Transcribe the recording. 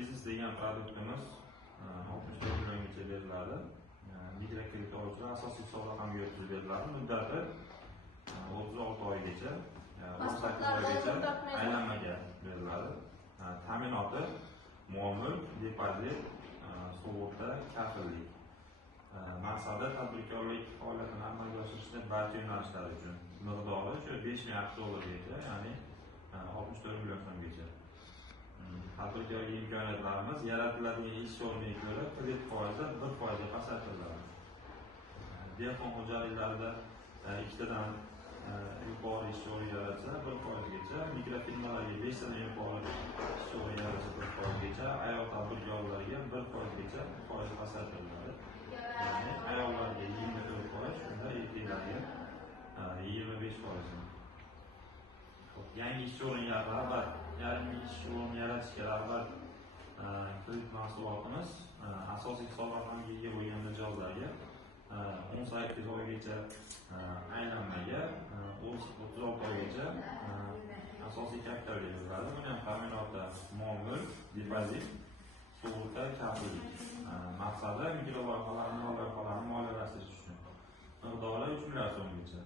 biznes degan produktimiz 64 milliongacha beriladi. Mikrokredit oluvchilar asosiy hisob raqamga yotqizib beriladi. Muddati 36 oygacha, 18 oygacha aylanmaga beriladi. Ta'minoti mol-mulk, depozit, sug'urta, kafillik. Maqsadi tadbirkorlik faoliyatini amalga oshirishda barcha yo'nalishlar uchun miqdori shu 5 milliard dollargacha, ya'ni 64 million so'mgacha. Tadbirkorlik imkoniyatlarimiz yaratiladigan ish o'rniga ko'ra kredit foizi 1% ga pasaytiriladi. Dehqon xo'jaliklarida ikkitadan yuqori ish o'rni yaratsa 1% gacha, mikrofirmalarga 5 tadan yuqori ish o'rni yaratsa 1% gacha, ayol tadbirkorlarga 1% gacha foiz pasaytiriladi. Yani ayollarga 24%, shunda erkaklarga 25%. Yangi ish o'rniga rag'bat, yangi ish o'rni yaratishga rag'bat kredit mahsulotimiz asosiy hisob raqamiga ega bo'lgan mijozlarga 18 oygacha aylanmaga, 36 oygacha asosiy kapitalga beriladi. Buni ham ta'minotda mol-mulk, depozit, sug'urta, kafillik. Maqsadi mikro loyihalarni moliyalashtirish uchun. Miqdori 3 milliard so'mgacha.